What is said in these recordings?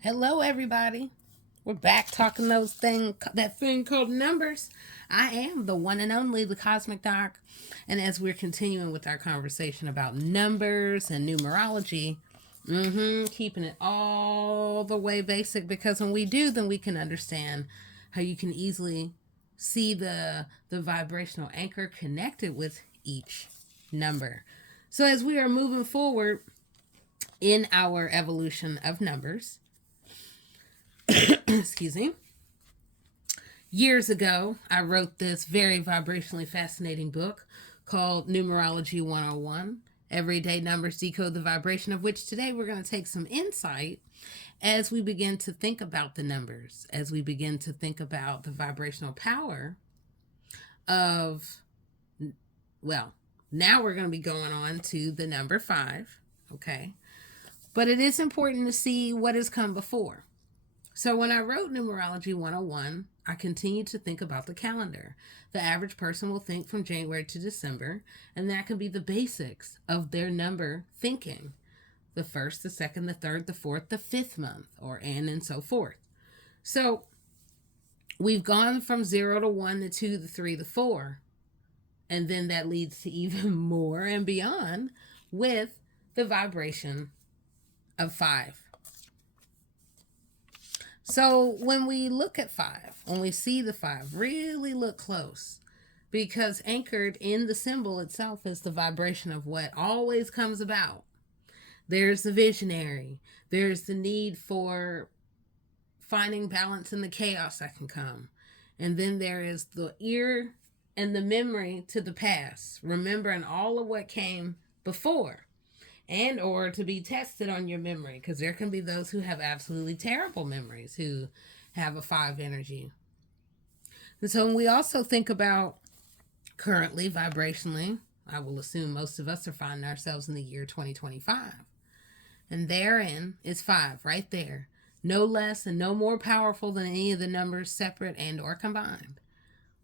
Hello, everybody. We're back talking that thing called numbers. I am the one and only the Cosmic Doc, and as we're continuing with our conversation about numbers and numerology, keeping it all the way basic because when we do, then we can understand how you can easily see the vibrational anchor connected with each number. So as we are moving forward in our evolution of numbers, excuse me. Years ago, I wrote this very vibrationally fascinating book called Numerology 101. Everyday numbers decode the vibration, of which today we're going to take some insight as we begin to think about the numbers, as we begin to think about the vibrational power of, well, now we're going to be going on to the number 5, okay? But it is important to see what has come before. So when I wrote Numerology 101, I continued to think about the calendar. The average person will think from January to December, and that can be the basics of their number thinking. The first, the second, the third, the fourth, the fifth month, and so forth. So we've gone from 0 to 1 to 2 to 3 to 4, and then that leads to even more and beyond with the vibration of 5. So when we look at 5, when we see the 5, really look close because anchored in the symbol itself is the vibration of what always comes about. There's the visionary. There's the need for finding balance in the chaos that can come. And then there is the ear and the memory to the past, remembering all of what came before. And or to be tested on your memory, because there can be those who have absolutely terrible memories who have a 5 energy. And so when we also think about currently vibrationally, I will assume most of us are finding ourselves in the year 2025, and therein is 5 right there, no less and no more powerful than any of the numbers separate and or combined,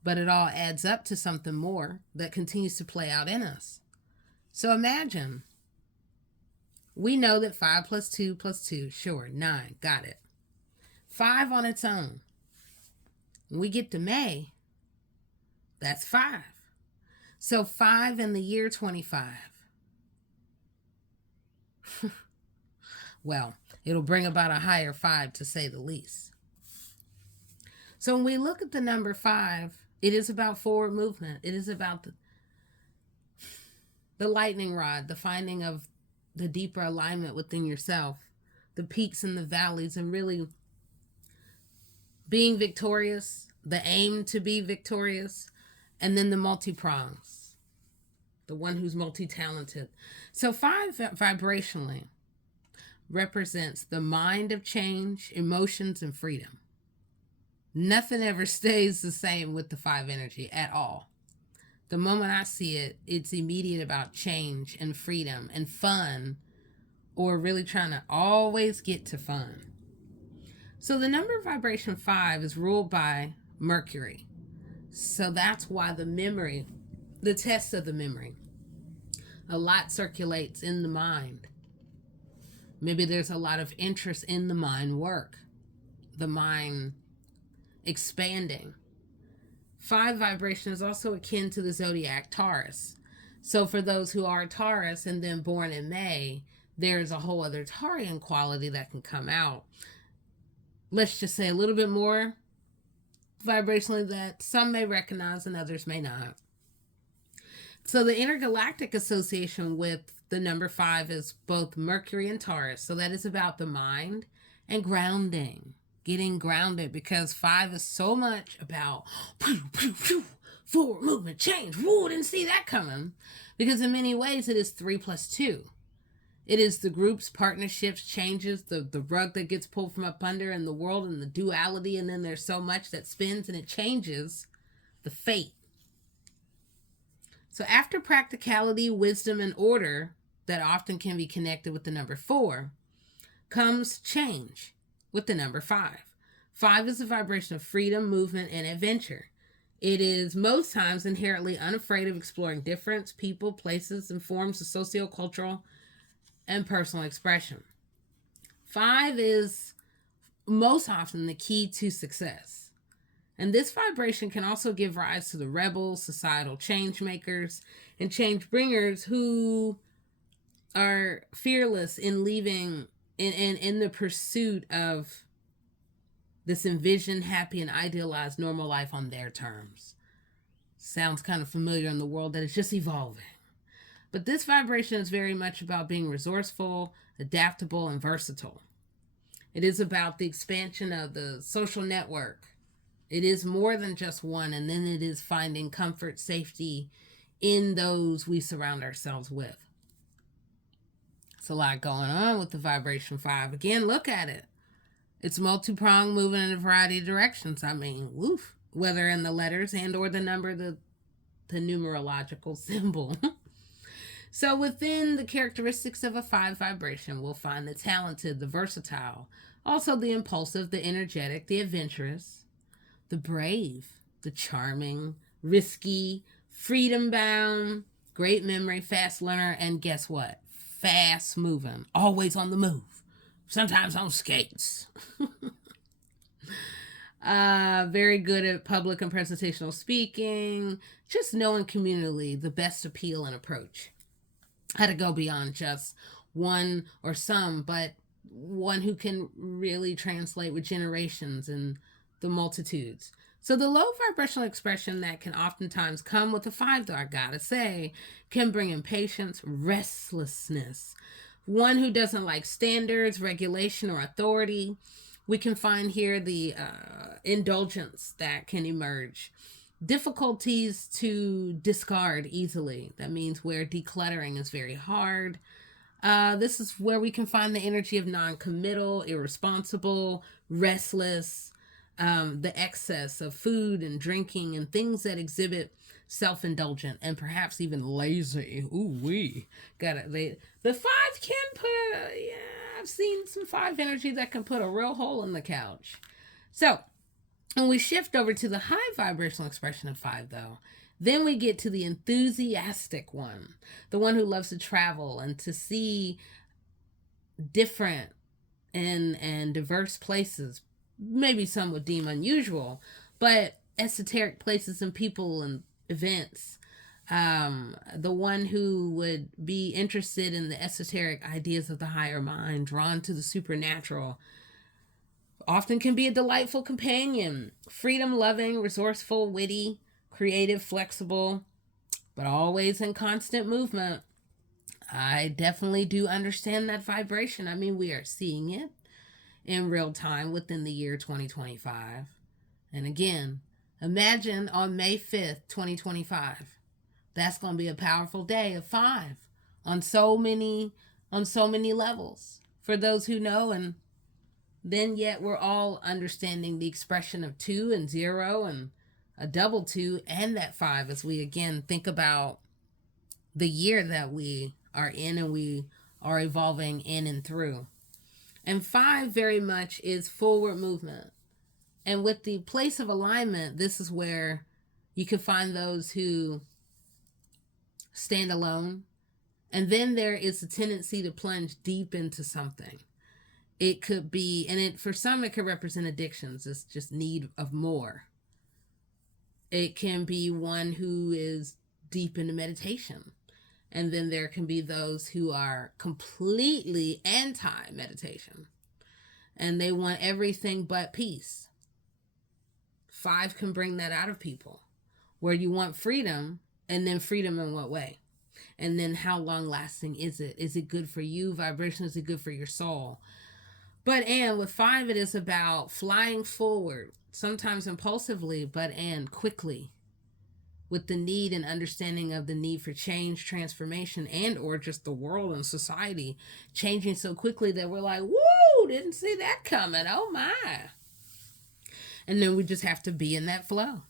but it all adds up to something more that continues to play out in us. So imagine, we know that 5 plus 2 plus 2, sure, 9, got it. 5 on its own. When we get to May, that's 5. So 5 in the year 25. Well, it'll bring about a higher 5 to say the least. So when we look at the number 5, it is about forward movement. It is about the lightning rod, the finding of the deeper alignment within yourself, the peaks and the valleys, and really being victorious, the aim to be victorious, and then the multi-prongs, the one who's multi-talented. So 5 vibrationally represents the mind of change, emotions, and freedom. Nothing ever stays the same with the 5 energy at all. The moment I see it, it's immediate about change and freedom and fun, or really trying to always get to fun. So the number vibration 5 is ruled by Mercury. So that's why the memory, the test of the memory, a lot circulates in the mind. Maybe there's a lot of interest in the mind work, the mind expanding. 5 vibration is also akin to the zodiac Taurus. So for those who are Taurus and then born in May, there's a whole other Taurian quality that can come out. Let's just say a little bit more vibrationally that some may recognize and others may not. So the intergalactic association with the number 5 is both Mercury and Taurus. So that is about the mind and grounding. Getting grounded, because 5 is so much about forward movement, change. Whoa, didn't see that coming. Because in many ways it is 3 plus 2. It is the groups, partnerships, changes, the rug that gets pulled from up under in the world and the duality, and then there's so much that spins and it changes the fate. So after practicality, wisdom, and order that often can be connected with the number 4 comes change with the number 5. 5 is a vibration of freedom, movement, and adventure. It is most times inherently unafraid of exploring difference, people, places, and forms of socio-cultural and personal expression. 5 is most often the key to success. And this vibration can also give rise to the rebels, societal change makers, and change bringers who are fearless in leaving in the pursuit of this envisioned, happy, and idealized normal life on their terms. Sounds kind of familiar in the world that is just evolving. But this vibration is very much about being resourceful, adaptable, and versatile. It is about the expansion of the social network. It is more than just one, and then it is finding comfort, safety in those we surround ourselves with. It's a lot going on with the vibration 5. Again, look at it. It's multi-pronged, moving in a variety of directions. I mean, woof. Whether in the letters and or the number, the numerological symbol. So within the characteristics of a 5 vibration, we'll find the talented, the versatile, also the impulsive, the energetic, the adventurous, the brave, the charming, risky, freedom-bound, great memory, fast learner, and guess what? Fast moving, always on the move. Sometimes on skates. Very good at public and presentational speaking. Just knowing communally the best appeal and approach. How to go beyond just one or some, but one who can really translate with generations and the multitudes. So the low vibrational expression that can oftentimes come with a 5, though I gotta say, can bring impatience, restlessness, one who doesn't like standards, regulation, or authority. We can find here the indulgence that can emerge. Difficulties to discard easily. That means where decluttering is very hard. This is where we can find the energy of non-committal, irresponsible, restless, the excess of food and drinking and things that exhibit self-indulgent and perhaps even lazy. Ooh wee. Got it. The 5 can put I've seen some 5 energy that can put a real hole in the couch. So when we shift over to the high vibrational expression of 5, though, then we get to the enthusiastic one, the one who loves to travel and to see different and diverse places. Maybe some would deem unusual, but esoteric places and people and events. The one who would be interested in the esoteric ideas of the higher mind, drawn to the supernatural, often can be a delightful companion. Freedom-loving, resourceful, witty, creative, flexible, but always in constant movement. I definitely do understand that vibration. I mean, we are seeing it in real time within the year 2025. And again, imagine on May 5th, 2025. That's going to be a powerful day of 5 on so many levels. For those who know, and then yet we're all understanding the expression of 2 and 0 and a double 2 and that 5 as we again think about the year that we are in and we are evolving in and through. And 5 very much is forward movement. And with the place of alignment, this is where you can find those who stand alone. And then there is a tendency to plunge deep into something. It could be, and for some it could represent addictions. It's just need of more. It can be one who is deep into meditation. And then there can be those who are completely anti-meditation. And they want everything but peace. 5 can bring that out of people. Where you want freedom, and then freedom in what way? And then how long lasting is it? Is it good for you? Vibration, is it good for your soul? But and with 5, it is about flying forward, sometimes impulsively, but and quickly, with the need and understanding of the need for change, transformation, and or just the world and society changing so quickly that we're like, woo, didn't see that coming. Oh my. And then we just have to be in that flow.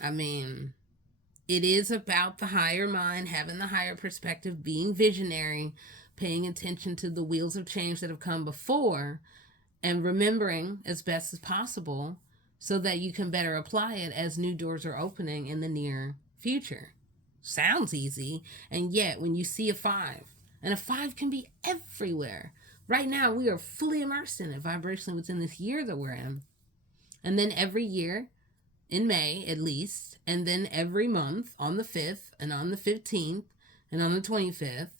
I mean, it is about the higher mind, having the higher perspective, being visionary, paying attention to the wheels of change that have come before, and remembering as best as possible so that you can better apply it as new doors are opening in the near future. Sounds easy, and yet when you see a 5, and a 5 can be everywhere, Right now, we are fully immersed in it vibrationally within this year that we're in. And then every year, in May at least, and then every month on the 5th and on the 15th and on the 25th,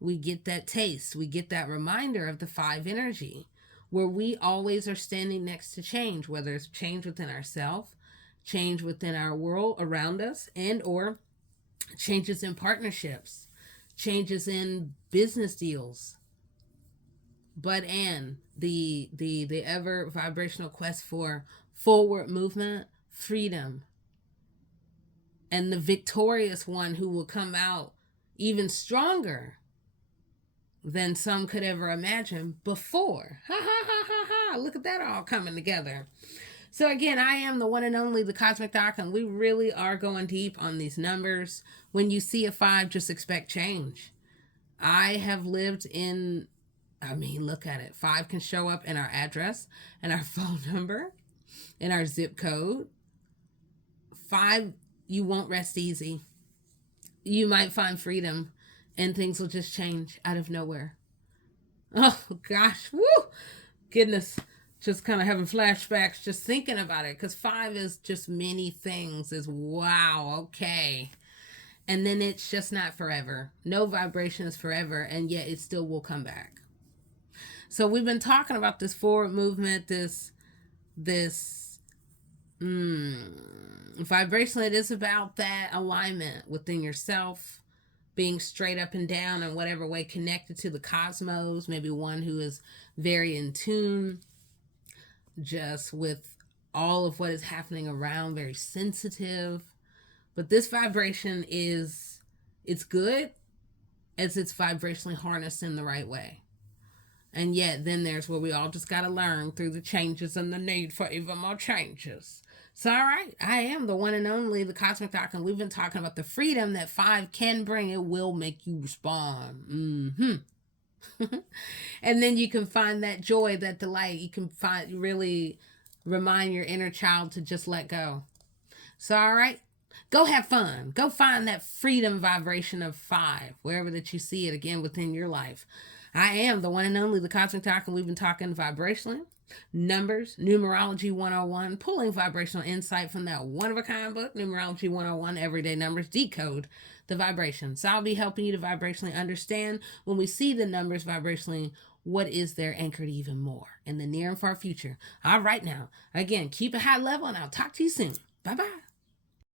we get that taste. We get that reminder of the 5 energy, where we always are standing next to change, whether it's change within ourselves, change within our world around us, and or changes in partnerships, changes in business deals. But and the ever vibrational quest for forward movement, freedom, and the victorious one who will come out even stronger than some could ever imagine before. Ha ha ha ha ha. Look at that all coming together. So again, I am the one and only, the Cosmic Doc, and we really are going deep on these numbers. When you see a 5, just expect change. I have lived in, look at it. 5 can show up in our address and our phone number, in our zip code. 5, you won't rest easy. You might find freedom and things will just change out of nowhere. Oh gosh, woo, goodness. Just kind of having flashbacks just thinking about it, because 5 is just many things. Is wow, okay. And then it's just not forever. No vibration is forever, and yet it still will come back. So we've been talking about this forward movement, this vibration. It is about that alignment within yourself, being straight up and down in whatever way, connected to the cosmos, maybe one who is very in tune just with all of what is happening around, very sensitive. But this vibration it's good as it's vibrationally harnessed in the right way. And yet then there's where we all just got to learn through the changes and the need for even more changes. So all right, I am the one and only, the Cosmic Doc, and we've been talking about the freedom that 5 can bring. It will make you respond. And then you can find that joy, that delight. You can really remind your inner child to just let go. So all right, go have fun. Go find that freedom vibration of 5 wherever that you see it, again, within your life. I am the one and only, the Cosmic Doc, and we've been talking vibrationally, numbers, numerology 101, pulling vibrational insight from that one-of-a-kind book, Numerology 101, Everyday Numbers, Decode the Vibration. So I'll be helping you to vibrationally understand, when we see the numbers vibrationally, what is there anchored even more in the near and far future. All right now, again, keep a high level, and I'll talk to you soon. Bye-bye.